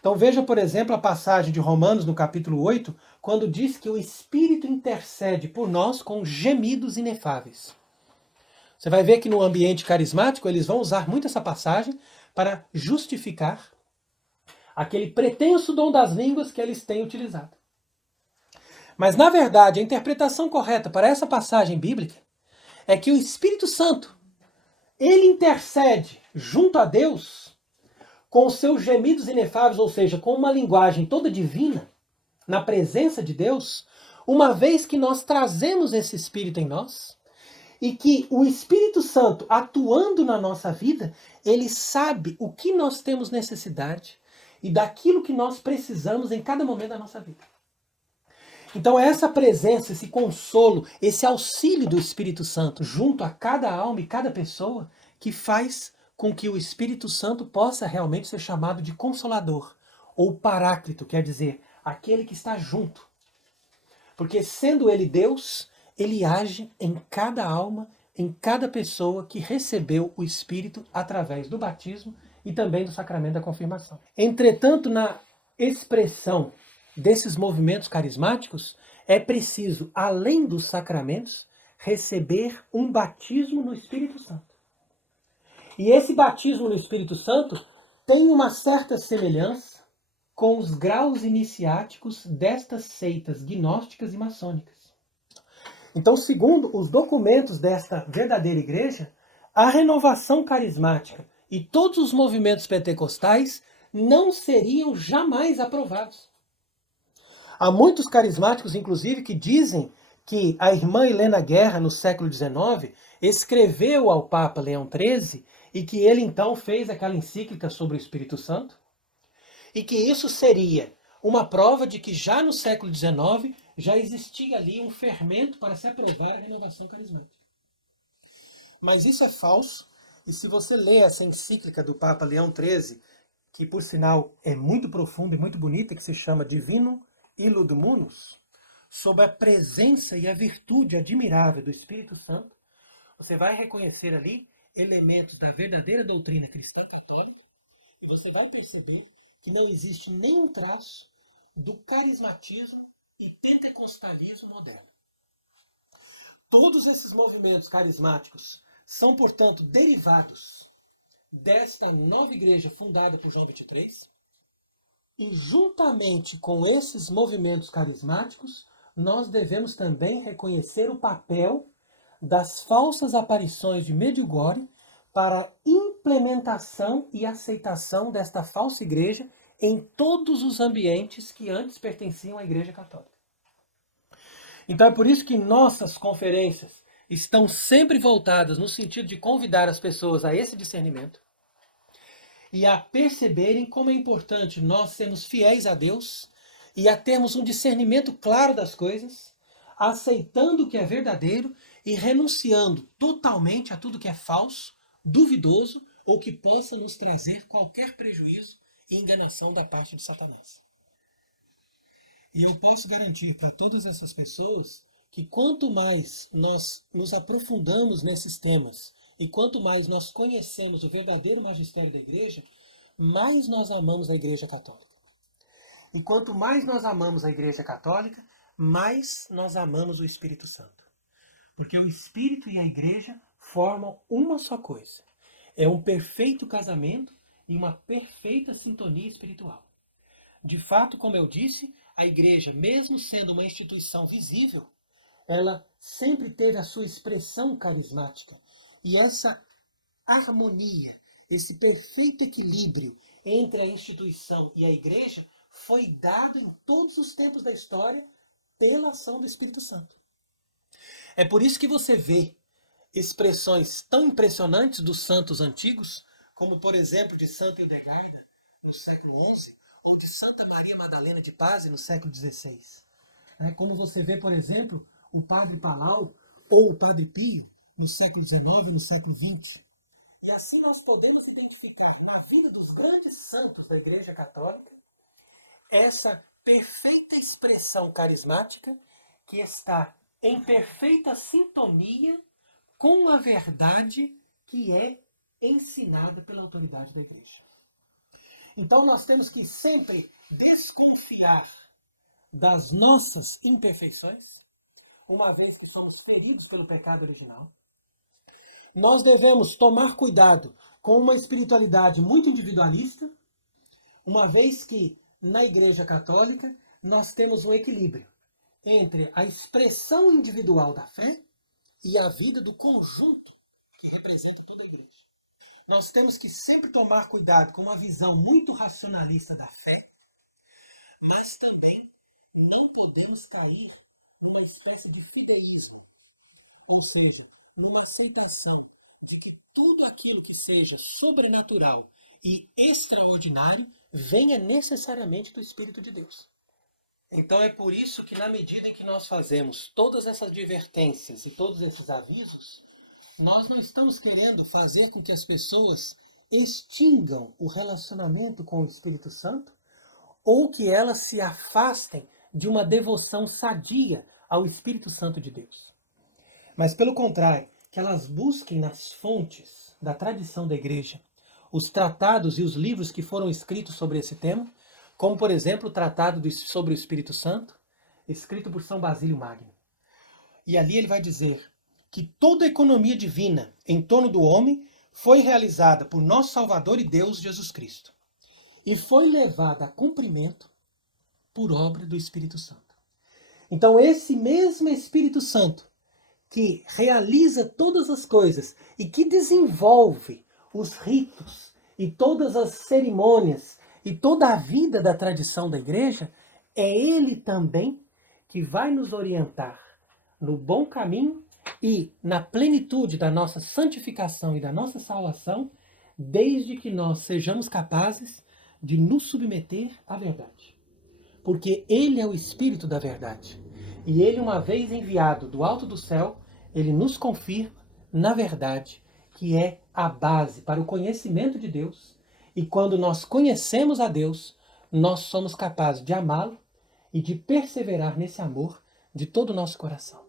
Então veja, por exemplo, a passagem de Romanos no capítulo 8, quando diz que o Espírito intercede por nós com gemidos inefáveis. Você vai ver que no ambiente carismático eles vão usar muito essa passagem para justificar aquele pretenso dom das línguas que eles têm utilizado. Mas, na verdade, a interpretação correta para essa passagem bíblica é que o Espírito Santo, ele intercede junto a Deus com os seus gemidos inefáveis, ou seja, com uma linguagem toda divina, na presença de Deus, uma vez que nós trazemos esse Espírito em nós, e que o Espírito Santo, atuando na nossa vida, ele sabe o que nós temos necessidade e daquilo que nós precisamos em cada momento da nossa vida. Então essa presença, esse consolo, esse auxílio do Espírito Santo junto a cada alma e cada pessoa que faz com que o Espírito Santo possa realmente ser chamado de Consolador, ou Paráclito, quer dizer, aquele que está junto. Porque sendo ele Deus, ele age em cada alma, em cada pessoa que recebeu o Espírito através do batismo e também do sacramento da confirmação. Entretanto, na expressão desses movimentos carismáticos, é preciso, além dos sacramentos, receber um batismo no Espírito Santo. E esse batismo no Espírito Santo tem uma certa semelhança com os graus iniciáticos destas seitas gnósticas e maçônicas. Então, segundo os documentos desta verdadeira igreja, a renovação carismática e todos os movimentos pentecostais não seriam jamais aprovados. Há muitos carismáticos, inclusive, que dizem que a irmã Helena Guerra, no século XIX, escreveu ao Papa Leão XIII e que ele então fez aquela encíclica sobre o Espírito Santo, e que isso seria uma prova de que já no século XIX já existia ali um fermento para se aprovar a renovação carismática. Mas isso é falso, e se você lê essa encíclica do Papa Leão XIII, que por sinal é muito profunda e muito bonita, que se chama Divinum Illud Munus, sobre a presença e a virtude admirável do Espírito Santo, você vai reconhecer ali elementos da verdadeira doutrina cristã católica, e você vai perceber que não existe nenhum traço do carismatismo e pentecostalismo moderno. Todos esses movimentos carismáticos são, portanto, derivados desta nova igreja fundada por João XXIII, e juntamente com esses movimentos carismáticos, nós devemos também reconhecer o papel das falsas aparições de Medjugorje para a implementação e aceitação desta falsa igreja em todos os ambientes que antes pertenciam à Igreja Católica. Então é por isso que nossas conferências estão sempre voltadas no sentido de convidar as pessoas a esse discernimento e a perceberem como é importante nós sermos fiéis a Deus e a termos um discernimento claro das coisas, aceitando o que é verdadeiro e renunciando totalmente a tudo que é falso, duvidoso ou que possa nos trazer qualquer prejuízo e enganação da parte de Satanás. E eu posso garantir para todas essas pessoas que quanto mais nós nos aprofundamos nesses temas e quanto mais nós conhecemos o verdadeiro magistério da igreja, mais nós amamos a Igreja Católica. E quanto mais nós amamos a Igreja Católica, mais nós amamos o Espírito Santo. Porque o Espírito e a Igreja formam uma só coisa. É um perfeito casamento e uma perfeita sintonia espiritual. De fato, como eu disse, a Igreja, mesmo sendo uma instituição visível, ela sempre teve a sua expressão carismática. E essa harmonia, esse perfeito equilíbrio entre a instituição e a Igreja foi dado em todos os tempos da história pela ação do Espírito Santo. É por isso que você vê expressões tão impressionantes dos santos antigos, como por exemplo de Santa Hildegarda, no século XI, ou de Santa Maria Madalena de Paz, no século XVI. Como você vê, por exemplo, o Padre Palau ou o Padre Pio, no século XIX e no século XX. E assim nós podemos identificar na vida dos grandes santos da Igreja Católica essa perfeita expressão carismática que está em perfeita sintonia com a verdade que é ensinada pela autoridade da Igreja. Então nós temos que sempre desconfiar das nossas imperfeições, uma vez que somos feridos pelo pecado original. Nós devemos tomar cuidado com uma espiritualidade muito individualista, uma vez que na Igreja Católica nós temos um equilíbrio entre a expressão individual da fé e a vida do conjunto que representa toda a Igreja. Nós temos que sempre tomar cuidado com uma visão muito racionalista da fé, mas também não podemos cair numa espécie de fideísmo, ou seja, numa aceitação de que tudo aquilo que seja sobrenatural e extraordinário venha necessariamente do Espírito de Deus. Então é por isso que, na medida em que nós fazemos todas essas advertências e todos esses avisos, nós não estamos querendo fazer com que as pessoas extingam o relacionamento com o Espírito Santo ou que elas se afastem de uma devoção sadia ao Espírito Santo de Deus. Mas, pelo contrário, que elas busquem nas fontes da tradição da Igreja os tratados e os livros que foram escritos sobre esse tema, como, por exemplo, o Tratado sobre o Espírito Santo, escrito por São Basílio Magno. E ali ele vai dizer que toda a economia divina em torno do homem foi realizada por nosso Salvador e Deus Jesus Cristo e foi levada a cumprimento por obra do Espírito Santo. Então esse mesmo Espírito Santo que realiza todas as coisas e que desenvolve os ritos e todas as cerimônias e toda a vida da tradição da Igreja, é ele também que vai nos orientar no bom caminho e na plenitude da nossa santificação e da nossa salvação, desde que nós sejamos capazes de nos submeter à verdade. Porque ele é o Espírito da verdade. E ele, uma vez enviado do alto do céu, ele nos confirma na verdade, que é a base para o conhecimento de Deus. E quando nós conhecemos a Deus, nós somos capazes de amá-lo e de perseverar nesse amor de todo o nosso coração.